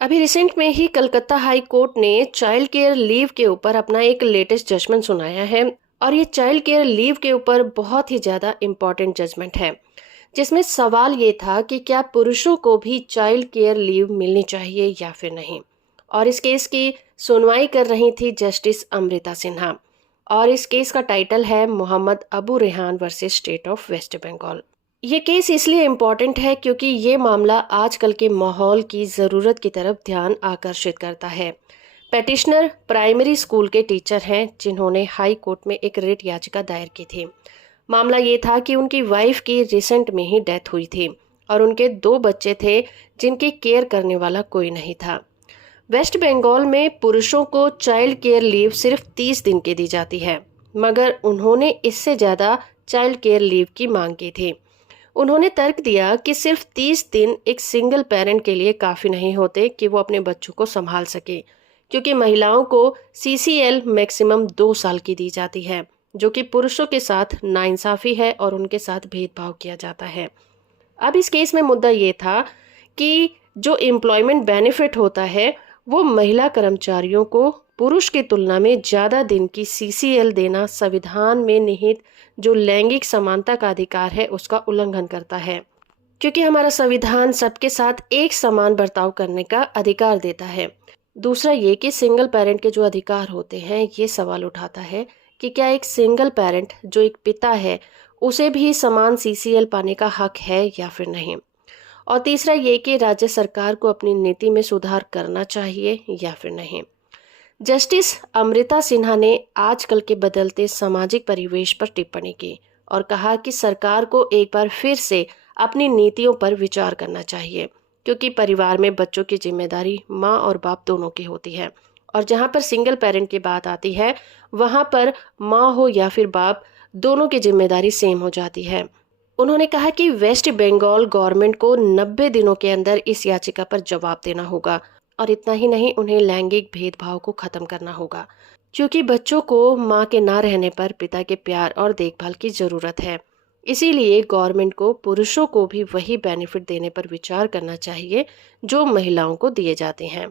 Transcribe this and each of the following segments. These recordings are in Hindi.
अभी रिसेंट में ही कलकत्ता हाई कोर्ट ने चाइल्ड केयर लीव के ऊपर अपना एक लेटेस्ट जजमेंट सुनाया है। और ये चाइल्ड केयर लीव के ऊपर बहुत ही ज़्यादा इम्पॉर्टेंट जजमेंट है, जिसमें सवाल ये था कि क्या पुरुषों को भी चाइल्ड केयर लीव मिलनी चाहिए या फिर नहीं। और इस केस की सुनवाई कर रही थी जस्टिस अमृता सिन्हा। और इस केस का टाइटल है Mohammed Abu Rehan versus state of West Bengal. ये केस इसलिए इम्पॉर्टेंट है क्योंकि ये मामला आजकल के माहौल की ज़रूरत की तरफ ध्यान आकर्षित करता है। पेटिशनर प्राइमरी स्कूल के टीचर हैं, जिन्होंने हाई कोर्ट में एक रिट याचिका दायर की थी। मामला ये था कि उनकी वाइफ की रिसेंट में ही डेथ हुई थी और उनके 2 बच्चे थे, जिनकी केयर करने वाला कोई नहीं था। वेस्ट बंगाल में पुरुषों को चाइल्ड केयर लीव सिर्फ 30 दिन की दी जाती है, मगर उन्होंने इससे ज़्यादा चाइल्ड केयर लीव की मांग की थी। उन्होंने तर्क दिया कि सिर्फ 30 दिन एक सिंगल पेरेंट के लिए काफ़ी नहीं होते कि वो अपने बच्चों को संभाल सके, क्योंकि महिलाओं को सीसीएल मैक्सिमम 2 साल की दी जाती है, जो कि पुरुषों के साथ नाइंसाफ़ी है और उनके साथ भेदभाव किया जाता है। अब इस केस में मुद्दा ये था कि जो एम्प्लॉयमेंट बेनिफिट होता है, वो महिला कर्मचारियों को पुरुष की तुलना में ज़्यादा दिन की सीसीएल देना संविधान में निहित जो लैंगिक समानता का अधिकार है उसका उल्लंघन करता है, क्योंकि हमारा संविधान सबके साथ एक समान बर्ताव करने का अधिकार देता है। दूसरा ये कि सिंगल पेरेंट के जो अधिकार होते हैं, ये सवाल उठाता है कि क्या एक सिंगल पेरेंट जो एक पिता है, उसे भी समान सीसीएल पाने का हक है या फिर नहीं। और तीसरा ये कि राज्य सरकार को अपनी नीति में सुधार करना चाहिए या फिर नहीं। जस्टिस अमृता सिन्हा ने आजकल के बदलते सामाजिक परिवेश पर टिप्पणी की और कहा कि सरकार को एक बार फिर से अपनी नीतियों पर विचार करना चाहिए, क्योंकि परिवार में बच्चों की जिम्मेदारी माँ और बाप दोनों की होती है। और जहाँ पर सिंगल पेरेंट की बात आती है, वहाँ पर माँ हो या फिर बाप, दोनों की जिम्मेदारी सेम हो जाती है। उन्होंने कहा कि वेस्ट बंगाल गवर्नमेंट को 90 दिनों के अंदर इस याचिका पर जवाब देना होगा। और इतना ही नहीं, उन्हें लैंगिक भेदभाव को खत्म करना होगा, क्योंकि बच्चों को मां के ना रहने पर पिता के प्यार और देखभाल की जरूरत है। इसीलिए गवर्नमेंट को पुरुषों को भी वही बेनिफिट देने पर विचार करना चाहिए जो महिलाओं को दिए जाते हैं।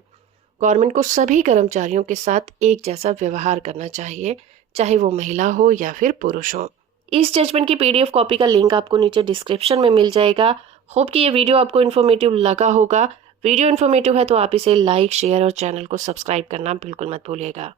गवर्नमेंट को सभी कर्मचारियों के साथ एक जैसा व्यवहार करना चाहिए, चाहे वो महिला हो या फिर पुरुष हो। इस जजमेंट की पीडीएफ कॉपी का लिंक आपको नीचे डिस्क्रिप्शन में मिल जाएगा। होप कि ये वीडियो आपको इन्फॉर्मेटिव लगा होगा। वीडियो इन्फॉर्मेटिव है तो आप इसे लाइक, शेयर और चैनल को सब्सक्राइब करना बिल्कुल मत भूलिएगा।